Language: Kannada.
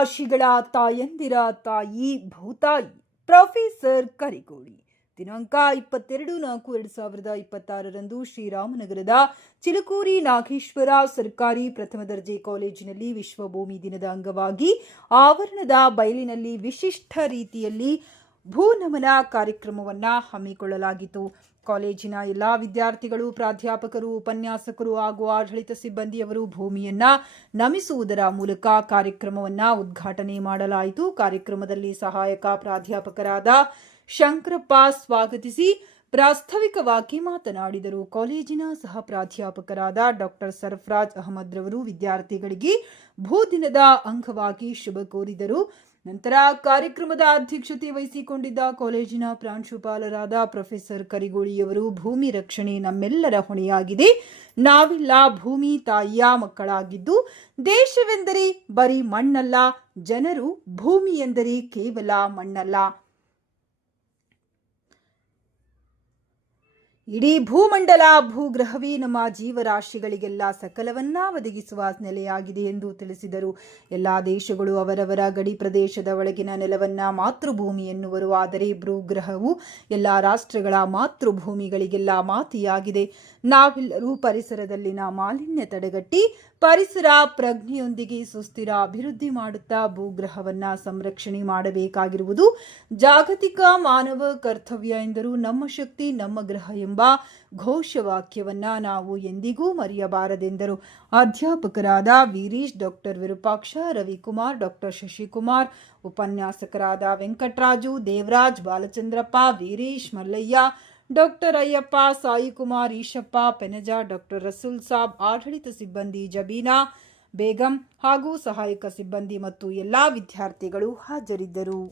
ಜೀವರಾಶಿಗಳ ತಾಯಂದಿರ ತಾಯಿ ಭೂತಾಯಿ ಪ್ರೊಫೆಸರ್ ಕರಿಗೋಳಿ. ದಿನಾಂಕ 22/4/2026 ಶ್ರೀರಾಮನಗರದ ಚಿಲಕೂರಿ ನಾಗೇಶ್ವರ ಸರ್ಕಾರಿ ಪ್ರಥಮ ದರ್ಜೆ ಕಾಲೇಜಿನಲ್ಲಿ ವಿಶ್ವ ಭೂಮಿ ದಿನದ ಅಂಗವಾಗಿ ಆವರಣದ ಬಯಲಿನಲ್ಲಿ ವಿಶಿಷ್ಟ ರೀತಿಯಲ್ಲಿ ಭೂನಮನ ಕಾರ್ಯಕ್ರಮವನ್ನು ಹಮ್ಮಿಕೊಳ್ಳಲಾಗಿತ್ತು. ಕಾಲೇಜಿನ ಎಲ್ಲ ವಿದ್ಯಾರ್ಥಿಗಳು, ಪ್ರಾಧ್ಯಾಪಕರು, ಉಪನ್ಯಾಸಕರು ಹಾಗೂ ಆಡಳಿತ ಸಿಬ್ಬಂದಿಯವರು ಭೂಮಿಯನ್ನ ನಮಿಸುವುದರ ಮೂಲಕ ಕಾರ್ಯಕ್ರಮವನ್ನು ಉದ್ಘಾಟನೆ ಮಾಡಲಾಯಿತು. ಕಾರ್ಯಕ್ರಮದಲ್ಲಿ ಸಹಾಯಕ ಪ್ರಾಧ್ಯಾಪಕರಾದ ಶಂಕರಪ್ಪ ಸ್ವಾಗತಿಸಿ ಪ್ರಾಸ್ತಾವಿಕವಾಗಿ ಮಾತನಾಡಿದರು. ಕಾಲೇಜಿನ ಸಹ ಪ್ರಾಧ್ಯಾಪಕರಾದ ಡಾಕ್ಟರ್ ಸರ್ಫರಾಜ್ ಅಹಮದ್ ರವರು ವಿದ್ಯಾರ್ಥಿಗಳಿಗೆ ಭೂದಿನದ ಅಂಗವಾಗಿ ಶುಭ ಕೋರಿದರು. ನಂತರ ಕಾರ್ಯಕ್ರಮದ ಅಧ್ಯಕ್ಷತೆ ವಹಿಸಿಕೊಂಡಿದ್ದ ಕಾಲೇಜಿನ ಪ್ರಾಂಶುಪಾಲರಾದ ಪ್ರೊಫೆಸರ್ ಕರಿಗೋಳಿಯವರು, ಭೂಮಿ ರಕ್ಷಣೆ ನಮ್ಮೆಲ್ಲರ ಹೊಣೆಯಾಗಿದೆ. ನಾವೆಲ್ಲ ಭೂಮಿ ತಾಯಿಯ ಮಕ್ಕಳಾಗಿದ್ದು, ದೇಶವೆಂದರೆ ಬರೀ ಮಣ್ಣಲ್ಲ, ಜನರು ಭೂಮಿ ಎಂದರೆ ಕೇವಲ ಮಣ್ಣಲ್ಲ, ಇಡೀ ಭೂಮಂಡಲ ಭೂಗ್ರಹವೇ ನಮ್ಮ ಜೀವರಾಶಿಗಳಿಗೆಲ್ಲ ಸಕಲವನ್ನ ಒದಗಿಸುವ ನೆಲೆಯಾಗಿದೆ ಎಂದು ತಿಳಿಸಿದರು. ಎಲ್ಲಾ ದೇಶಗಳು ಅವರವರ ಗಡಿ ಪ್ರದೇಶದ ಒಳಗಿನ ನೆಲವನ್ನ ಮಾತೃಭೂಮಿ ಎನ್ನುವರು. ಆದರೆ ಭೂಗ್ರಹವು ಎಲ್ಲಾ ರಾಷ್ಟ್ರಗಳ ಮಾತೃಭೂಮಿಗಳಿಗೆಲ್ಲ ಮಾತೆಯಾಗಿದೆ. ನಾವೆಲ್ಲರೂ ಪರಿಸರದಲ್ಲಿನ ಮಾಲಿನ್ಯ ತಡೆಗಟ್ಟಿ ಪರಿಸರ ಪ್ರಜ್ಞೆಯೊಂದಿಗೆ ಸುಸ್ಥಿರ ಅಭಿವೃದ್ಧಿ ಮಾಡುತ್ತಾ ಭೂಗ್ರಹವನ್ನ ಸಂರಕ್ಷಣೆ ಮಾಡಬೇಕಾಗಿರುವುದು ಜಾಗತಿಕ ಮಾನವ ಕರ್ತವ್ಯ ಎಂದರು. ನಮ್ಮ ಶಕ್ತಿ ನಮ್ಮ ಗ್ರಹ ಎಂಬ ಘೋಷವಾಕ್ಯವನ್ನ ನಾವು ಎಂದಿಗೂ ಮರೆಯಬಾರದೆಂದರು. ಅಧ್ಯಾಪಕರಾದ ವೀರೀಶ್, ಡಾಕ್ಟರ್ ವಿರೂಪಾಕ್ಷ, ರವಿಕುಮಾರ್, ಡಾಕ್ಟರ್ ಶಶಿಕುಮಾರ್, ಉಪನ್ಯಾಸಕರಾದ ವೆಂಕಟರಾಜು, ದೇವರಾಜ್, ಬಾಲಚಂದ್ರಪ್ಪ, ವೀರೀಶ್, ಮಲ್ಲಯ್ಯ, ಡಾಕ್ಟರ್ ಅಯ್ಯಪ್ಪ, ಸಾಯಿಕುಮಾರ್, ಈಶಪ್ಪ, ಪೆನಜ, ಡಾಕ್ಟರ್ ರಸೂಲ್ ಸಾಬ್, ಆಡಳಿತ ಸಿಬ್ಬಂದಿ ಜಬೀನಾ ಬೇಗಂ ಹಾಗೂ ಸಹಾಯಕ ಸಿಬ್ಬಂದಿ ಮತ್ತು ಎಲ್ಲಾ ವಿದ್ಯಾರ್ಥಿಗಳು ಹಾಜರಿದ್ದರು.